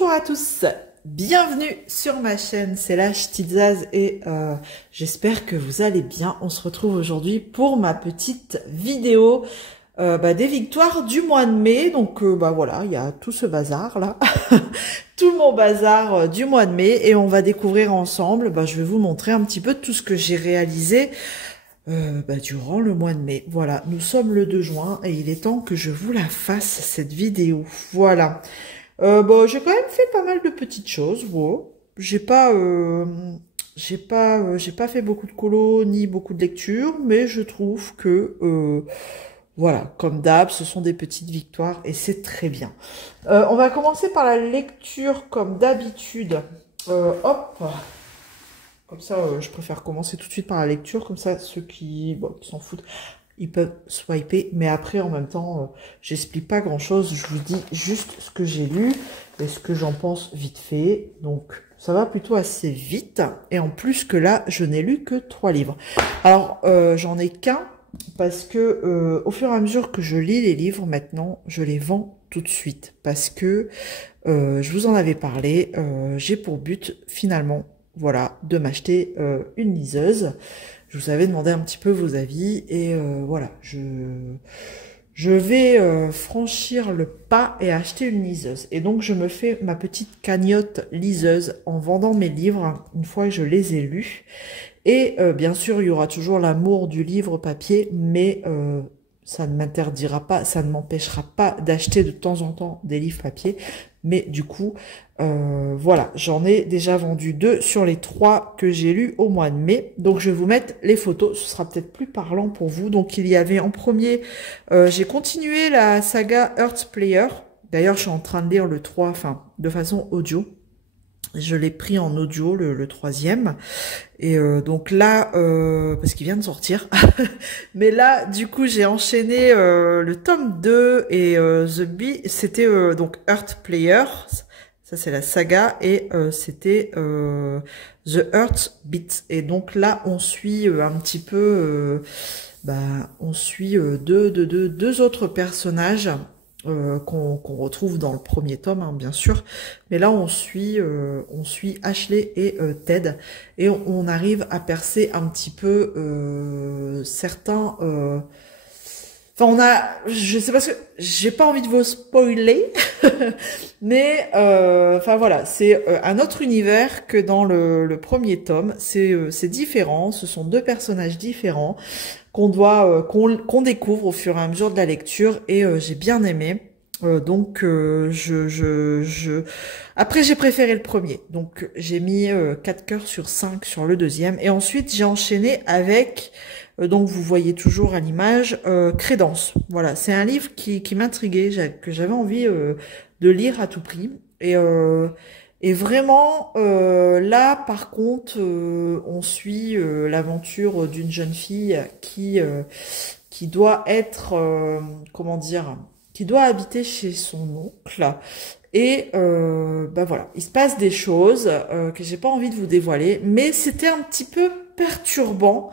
Bonjour à tous, bienvenue sur ma chaîne, c'est la Ch'tite Zaz et j'espère que vous allez bien. On se retrouve aujourd'hui pour ma petite vidéo des victoires du mois de mai. Donc voilà, il y a tout ce bazar là, tout mon bazar du mois de mai et on va découvrir ensemble, je vais vous montrer un petit peu tout ce que j'ai réalisé durant le mois de mai. Voilà, nous sommes le 2 juin et il est temps que je vous la fasse cette vidéo. Voilà. J'ai quand même fait pas mal de petites choses. Wow. J'ai pas fait beaucoup de colos ni beaucoup de lectures, mais je trouve que voilà, comme d'hab, ce sont des petites victoires et c'est très bien. On va commencer par la lecture comme d'habitude. Hop. Comme ça, je préfère commencer tout de suite par la lecture, comme ça, ceux qui s'en foutent, ils peuvent swiper, mais après, en même temps, j'explique pas grand-chose, je vous dis juste ce que j'ai lu et ce que j'en pense vite fait, donc ça va plutôt assez vite, et en plus que là, je n'ai lu que 3 livres. Alors, j'en ai qu'un, parce que au fur et à mesure que je lis les livres, maintenant, je les vends tout de suite, parce que, je vous en avais parlé, j'ai pour but, finalement, voilà, de m'acheter une liseuse. Je vous avais demandé un petit peu vos avis et voilà, je vais franchir le pas et acheter une liseuse. Et donc, je me fais ma petite cagnotte liseuse en vendant mes livres une fois que je les ai lus. Et bien sûr, il y aura toujours l'amour du livre papier, mais ça ne m'interdira pas, ça ne m'empêchera pas d'acheter de temps en temps des livres papier. Mais du coup, voilà, j'en ai déjà vendu 2 sur les 3 que j'ai lus au mois de mai. Donc, je vais vous mettre les photos, ce sera peut-être plus parlant pour vous. Donc, il y avait en premier, j'ai continué la saga Earthplayer. D'ailleurs, je suis en train de lire le 3, de façon audio. Je l'ai pris en audio, le 3e. Et donc là, parce qu'il vient de sortir. Mais là, du coup, j'ai enchaîné le tome 2 et c'était donc Earthplayer. Ça, c'est la saga. Et c'était The Earth Beat. Et donc là, on suit un petit peu... on suit deux autres personnages qu'on retrouve dans le premier tome, hein, bien sûr. Mais là, on suit Ashley et Ted. Et on arrive à percer un petit peu certains... je sais pas ce que... J'ai pas envie de vous spoiler. Mais, voilà, c'est un autre univers que dans le premier tome. C'est différent. Ce sont 2 personnages différents qu'on découvre au fur et à mesure de la lecture et j'ai bien aimé. Après j'ai préféré le premier. Donc j'ai mis 4 cœurs sur 5 sur le deuxième et ensuite j'ai enchaîné avec donc vous voyez toujours à l'image Crédence. Voilà, c'est un livre qui m'intriguait, que j'avais envie de lire à tout prix et vraiment, là, par contre, on suit l'aventure d'une jeune fille qui doit être, qui doit habiter chez son oncle. Et voilà, il se passe des choses que j'ai pas envie de vous dévoiler, mais c'était un petit peu perturbant.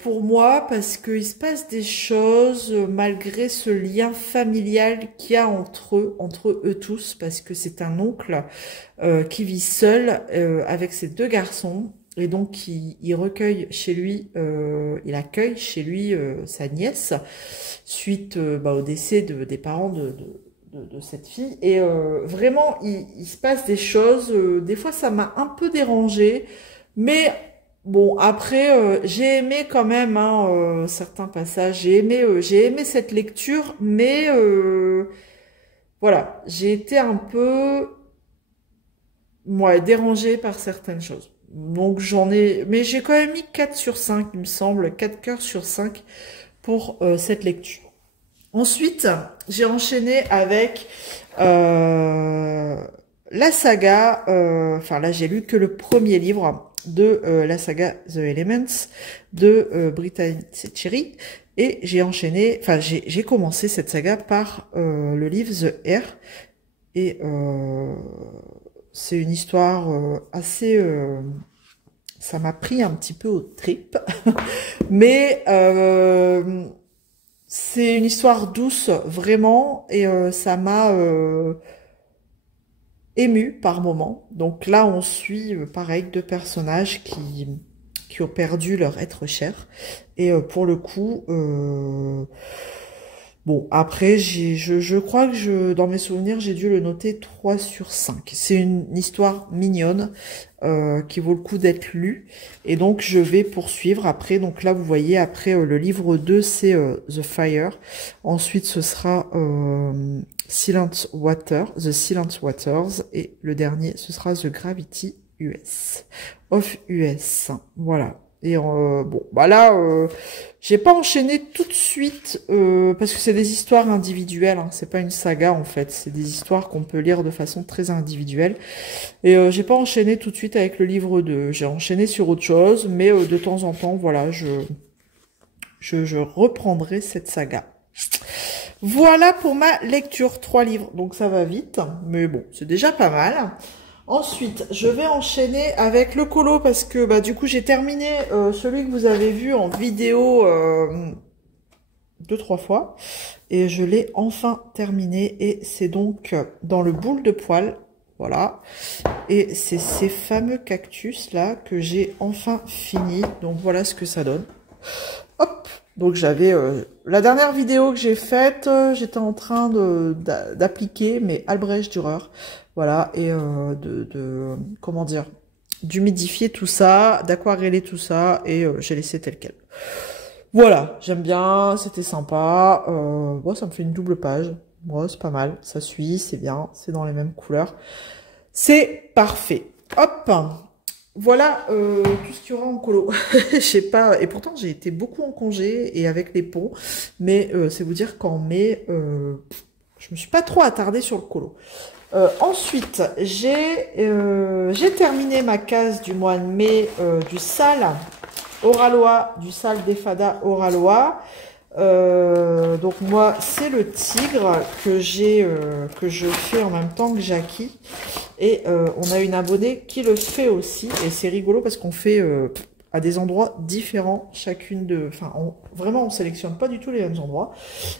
Pour moi, parce qu'il se passe des choses malgré ce lien familial qu'il y a entre eux tous, parce que c'est un oncle qui vit seul avec ses 2 garçons, et donc il recueille chez lui, il accueille chez lui sa nièce suite au décès des parents de cette fille, et vraiment il se passe des choses. Des fois, ça m'a un peu dérangée, mais bon, après, j'ai aimé quand même certains passages. J'ai aimé cette lecture, mais voilà, j'ai été un peu dérangée par certaines choses. Donc mais j'ai quand même mis 4 sur 5, il me semble, 4 cœurs sur 5 pour cette lecture. Ensuite, j'ai enchaîné avec la saga, là j'ai lu que le premier livre de la saga The Elements de Brittany Cherry et j'ai enchaîné, j'ai commencé cette saga par le livre The Air et c'est une histoire assez... ça m'a pris un petit peu aux tripes, mais c'est une histoire douce, vraiment, et ça m'a... ému par moment. Donc là, on suit, pareil, deux personnages qui ont perdu leur être cher. Et pour le coup, bon, après, je crois que dans mes souvenirs, j'ai dû le noter 3 sur 5. C'est une histoire mignonne qui vaut le coup d'être lue. Et donc, je vais poursuivre après. Donc là, vous voyez, après, le livre 2, c'est The Fire. Ensuite, ce sera Silent Water, The Silent Waters. Et le dernier, ce sera The Gravity of US. Voilà. Et bon, bah là, j'ai pas enchaîné tout de suite parce que c'est des histoires individuelles. Hein, c'est pas une saga en fait. C'est des histoires qu'on peut lire de façon très individuelle. Et j'ai pas enchaîné tout de suite avec le livre 2. J'ai enchaîné sur autre chose, mais de temps en temps, voilà, je reprendrai cette saga. Voilà pour ma lecture. 3 livres, donc ça va vite, mais bon, c'est déjà pas mal. Ensuite, je vais enchaîner avec le colo parce que bah du coup j'ai terminé celui que vous avez vu en vidéo 2-3 fois et je l'ai enfin terminé et c'est donc dans le boule de poil, voilà. Et c'est ces fameux cactus là que j'ai enfin fini. Donc voilà ce que ça donne. Hop. Donc j'avais la dernière vidéo que j'ai faite, j'étais en train d'appliquer mes Albrecht Dürer, voilà, et comment dire, d'humidifier tout ça, d'aquareller tout ça, et j'ai laissé tel quel. Voilà, j'aime bien, c'était sympa, bon, ça me fait une double page, bon, c'est pas mal, ça suit, c'est bien, c'est dans les mêmes couleurs, c'est parfait. Hop. Voilà tout ce qu'il y aura en colo. Je sais pas, et pourtant j'ai été beaucoup en congé et avec les ponts, mais c'est vous dire qu'en mai, je me suis pas trop attardée sur le colo. Ensuite, j'ai terminé ma case du mois de mai du SAL Oralois, du SAL d'Effada Oralois. Donc moi, c'est le tigre que je fais en même temps que Jackie. Et on a une abonnée qui le fait aussi. Et c'est rigolo parce qu'on fait à des endroits différents chacune de... Enfin, vraiment, on sélectionne pas du tout les mêmes endroits.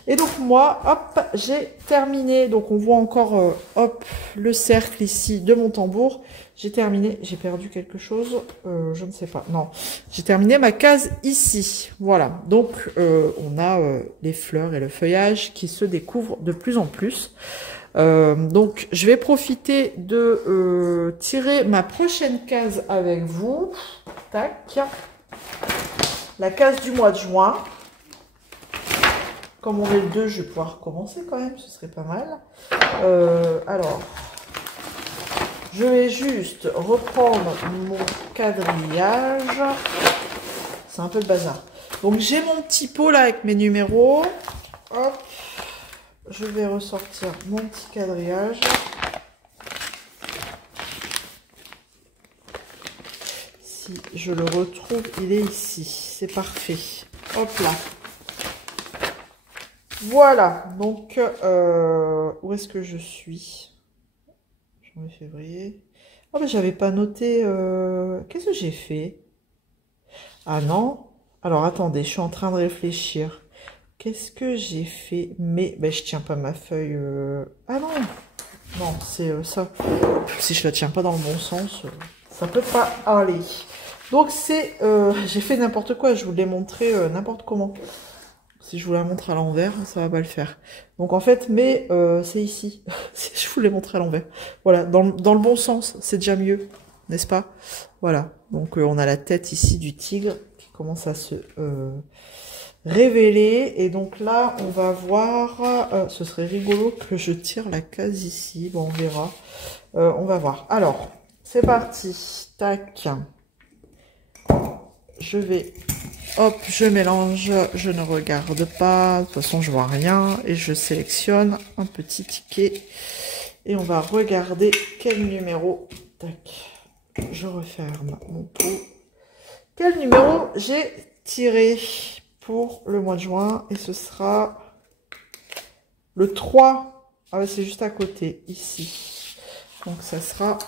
Et donc moi, hop, j'ai terminé. Donc on voit encore, hop, le cercle ici de mon tambour. J'ai terminé. J'ai perdu quelque chose. Je ne sais pas. Non, j'ai terminé ma case ici. Voilà. Donc on a les fleurs et le feuillage qui se découvrent de plus en plus. Donc je vais profiter de tirer ma prochaine case avec vous. Tac. La case du mois de juin. Comme on est le 2, je vais pouvoir recommencer quand même, ce serait pas mal. Alors, je vais juste reprendre mon quadrillage. C'est un peu le bazar. Donc j'ai mon petit pot là avec mes numéros. Hop. Je vais ressortir mon petit quadrillage. Si je le retrouve, il est ici. C'est parfait. Hop là. Voilà. Donc, où est-ce que je suis? Janvier, février. Oh, mais j'avais pas noté. Qu'est-ce que j'ai fait? Ah non. Alors, attendez, je suis en train de réfléchir. Qu'est-ce que j'ai fait? Mais ben, je tiens pas ma feuille. Ah non, non, c'est ça. Si je la tiens pas dans le bon sens, ça peut pas aller. Donc c'est, j'ai fait n'importe quoi. Je vous l'ai montré n'importe comment. Si je vous la montre à l'envers, ça va pas le faire. Donc en fait, mais c'est ici. Si je vous l'ai montré à l'envers. Voilà, dans le bon sens, c'est déjà mieux, n'est-ce pas? Voilà. Donc on a la tête ici du tigre qui commence à se révéler. Et donc là, on va voir... ce serait rigolo que je tire la case ici. Bon, on verra. On va voir. Alors, c'est parti. Tac. Je vais... Hop, je mélange. Je ne regarde pas. De toute façon, je vois rien. Et je sélectionne un petit ticket. Et on va regarder quel numéro... Tac. Je referme mon pot. Quel numéro j'ai tiré pour le mois de juin, et ce sera le 3. Ah ouais, c'est juste à côté, ici. Donc ça sera,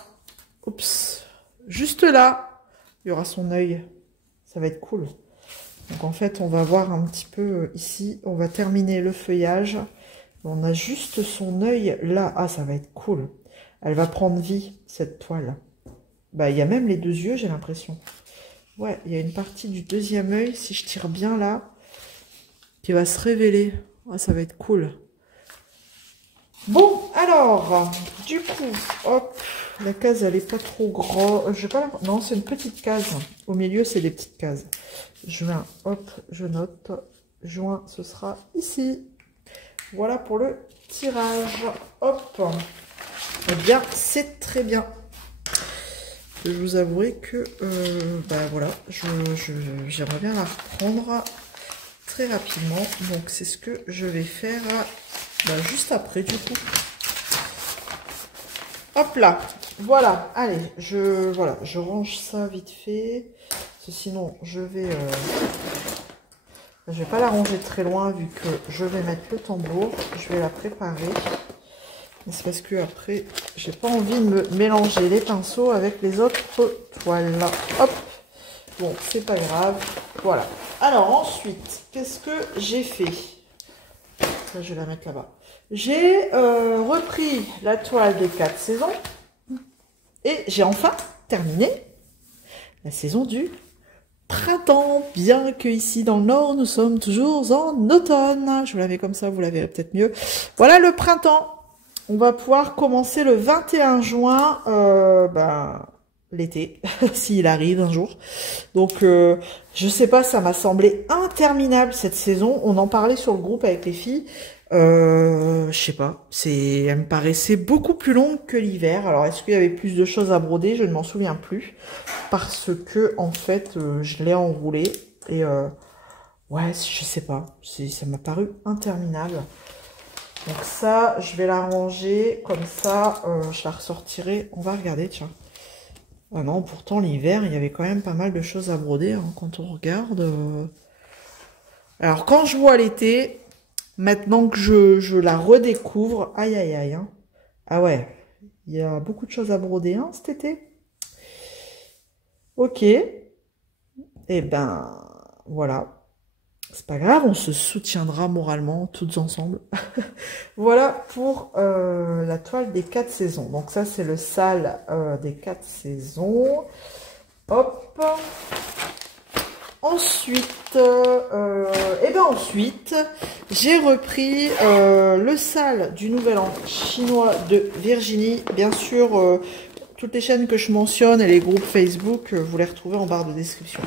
oups, juste là, il y aura son œil. Ça va être cool. Donc en fait, on va voir un petit peu ici, on va terminer le feuillage. On a juste son œil là. Ah, ça va être cool. Elle va prendre vie, cette toile. Bah, il y a même les deux yeux, j'ai l'impression. Ouais, il y a une partie du deuxième œil, si je tire bien là, qui va se révéler. Ah, ça va être cool. Bon, alors, du coup, hop, la case, elle est pas trop grande. Je vais pas la... Non, c'est une petite case. Au milieu, c'est des petites cases. Juin, hop, je note. Juin, ce sera ici. Voilà pour le tirage. Hop. Eh bien, c'est très bien. Je vous avouerai que, bah voilà, j'aimerais bien la reprendre très rapidement. Donc, c'est ce que je vais faire juste après, du coup. Hop là, voilà, allez, je range ça vite fait. Parce que sinon, je vais pas la ranger très loin vu que je vais mettre le tambour. Je vais la préparer. C'est parce que après, j'ai pas envie de me mélanger les pinceaux avec les autres toiles. Hop. Bon, c'est pas grave. Voilà. Alors ensuite, qu'est-ce que j'ai fait? Ça, je vais la mettre là-bas. J'ai repris la toile des 4 saisons. Et j'ai enfin terminé la saison du printemps. Bien que ici dans le nord, nous sommes toujours en automne. Je vous l'avais comme ça, vous la verrez peut-être mieux. Voilà le printemps. On va pouvoir commencer le 21 juin, l'été, s'il arrive un jour. Donc, je sais pas, ça m'a semblé interminable cette saison. On en parlait sur le groupe avec les filles. Je sais pas, elle me paraissait beaucoup plus longue que l'hiver. Alors, est-ce qu'il y avait plus de choses à broder? Je ne m'en souviens plus. Parce que, en fait, je l'ai enroulée. Et, ouais, je sais pas. Ça m'a paru interminable. Donc ça, je vais la ranger comme ça, je la ressortirai. On va regarder, tiens. Ah non, pourtant l'hiver, il y avait quand même pas mal de choses à broder hein, quand on regarde. Alors quand je vois l'été, maintenant que je la redécouvre, aïe aïe aïe. Hein. Ah ouais, il y a beaucoup de choses à broder hein, cet été. Ok. Eh ben, voilà. C'est pas grave, on se soutiendra moralement toutes ensemble. Voilà pour la toile des 4 saisons. Donc ça, c'est le sale des 4 saisons. Hop. Ensuite, ensuite, j'ai repris le sale du Nouvel An chinois de Virginie. Bien sûr, toutes les chaînes que je mentionne et les groupes Facebook, vous les retrouvez en barre de description.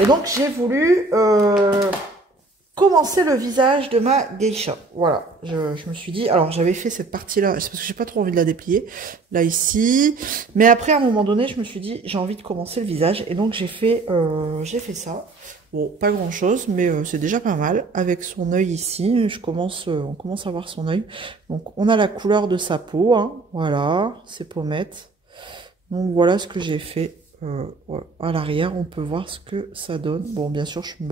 Et donc, j'ai voulu... commencer le visage de ma geisha. Voilà, je me suis dit, alors j'avais fait cette partie-là, c'est parce que j'ai pas trop envie de la déplier, là ici, mais après à un moment donné, je me suis dit, j'ai envie de commencer le visage, et donc j'ai fait ça. Bon, pas grand-chose, mais c'est déjà pas mal. Avec son œil ici, on commence à voir son œil. Donc on a la couleur de sa peau, hein, voilà, ses pommettes. Donc voilà ce que j'ai fait. Voilà. À l'arrière, on peut voir ce que ça donne. Bon, bien sûr, je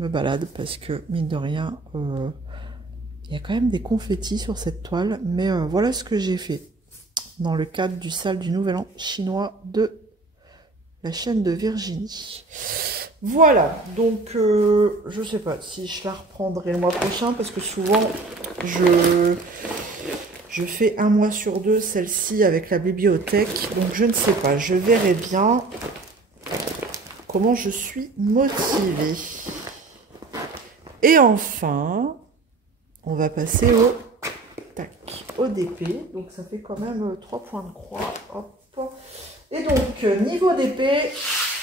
me balade parce que, mine de rien, il y a quand même des confettis sur cette toile. Mais voilà ce que j'ai fait dans le cadre du sale du Nouvel An chinois de la chaîne de Virginie. Voilà, donc je sais pas si je la reprendrai le mois prochain parce que souvent, je fais un mois sur deux celle-ci avec la bibliothèque. Donc je ne sais pas, je verrai bien comment je suis motivée. Et enfin, on va passer au DP. Donc, ça fait quand même 3 points de croix. Hop. Et donc, niveau DP,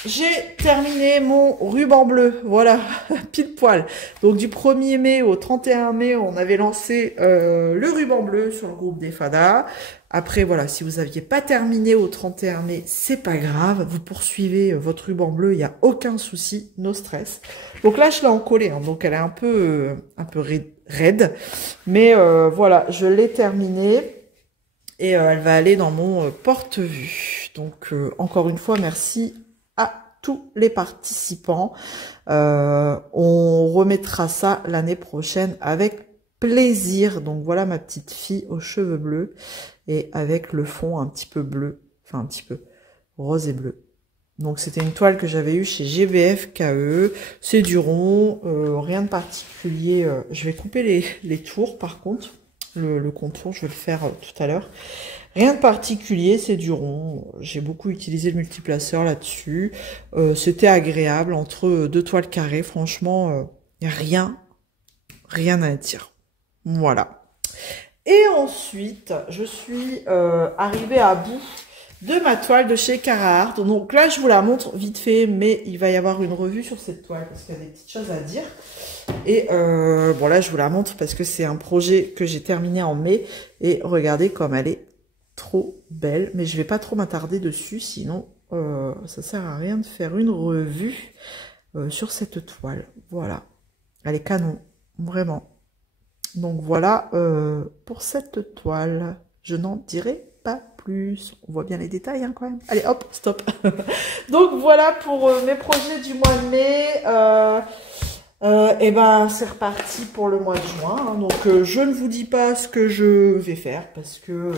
j'ai terminé mon ruban bleu. Voilà, pile poil. Donc, du 1er mai au 31 mai, on avait lancé le ruban bleu sur le groupe des Fadas. Après, voilà, si vous n'aviez pas terminé au 31 mai, c'est pas grave. Vous poursuivez votre ruban bleu, il n'y a aucun souci, no stress. Donc là, je l'ai encollée, hein, donc elle est un peu raide. Mais voilà, je l'ai terminée et elle va aller dans mon porte-vue. Donc, encore une fois, merci à tous les participants. On remettra ça l'année prochaine avec plaisir. Donc, voilà ma petite fille aux cheveux bleus. Et avec le fond un petit peu bleu, enfin un petit peu rose et bleu. Donc c'était une toile que j'avais eue chez GBF KE, c'est du rond, rien de particulier. Je vais couper les tours par contre, le contour je vais le faire tout à l'heure. Rien de particulier, c'est du rond. J'ai beaucoup utilisé le multiplaceur là-dessus. C'était agréable entre deux toiles carrées. Franchement, il n'y a rien à dire. Voilà. Et ensuite, je suis arrivée à bout de ma toile de chez Carhartt. Donc là, je vous la montre vite fait, mais il va y avoir une revue sur cette toile parce qu'il y a des petites choses à dire. Et bon, là, je vous la montre parce que c'est un projet que j'ai terminé en mai. Et regardez comme elle est trop belle. Mais je vais pas trop m'attarder dessus, sinon ça sert à rien de faire une revue sur cette toile. Voilà. Elle est canon, vraiment. Donc voilà pour cette toile. Je n'en dirai pas plus. On voit bien les détails hein, quand même. Allez hop, stop. Donc voilà pour mes projets du mois de mai. Et ben c'est reparti pour le mois de juin. Hein. Donc je ne vous dis pas ce que je vais faire parce que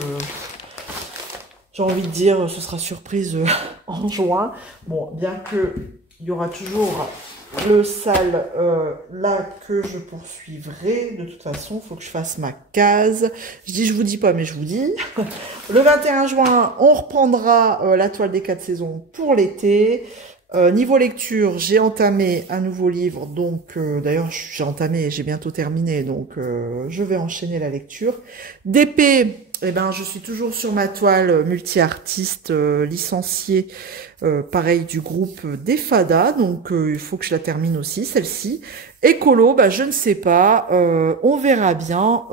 j'ai envie de dire ce sera surprise en juin. Bon, bien que il y aura toujours le sale là que je poursuivrai. De toute façon, il faut que je fasse ma case. Je vous dis pas, mais je vous dis. Le 21 juin, on reprendra la toile des 4 saisons pour l'été. Niveau lecture, j'ai entamé un nouveau livre. Donc, d'ailleurs, j'ai entamé et j'ai bientôt terminé. Donc, je vais enchaîner la lecture. D'épée, eh ben, je suis toujours sur ma toile multi-artiste licenciée, pareil, du groupe des Fada. Donc, il faut que je la termine aussi, celle-ci. Écolo, bah, je ne sais pas. On verra bien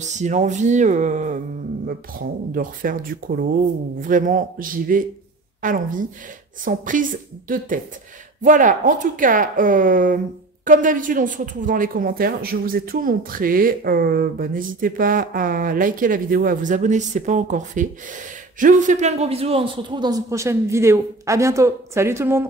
si l'envie me prend de refaire du colo ou vraiment j'y vais à l'envie, sans prise de tête. Voilà, en tout cas, comme d'habitude, on se retrouve dans les commentaires. Je vous ai tout montré. Bah, n'hésitez pas à liker la vidéo, à vous abonner si ce n'est pas encore fait. Je vous fais plein de gros bisous. On se retrouve dans une prochaine vidéo. À bientôt. Salut tout le monde.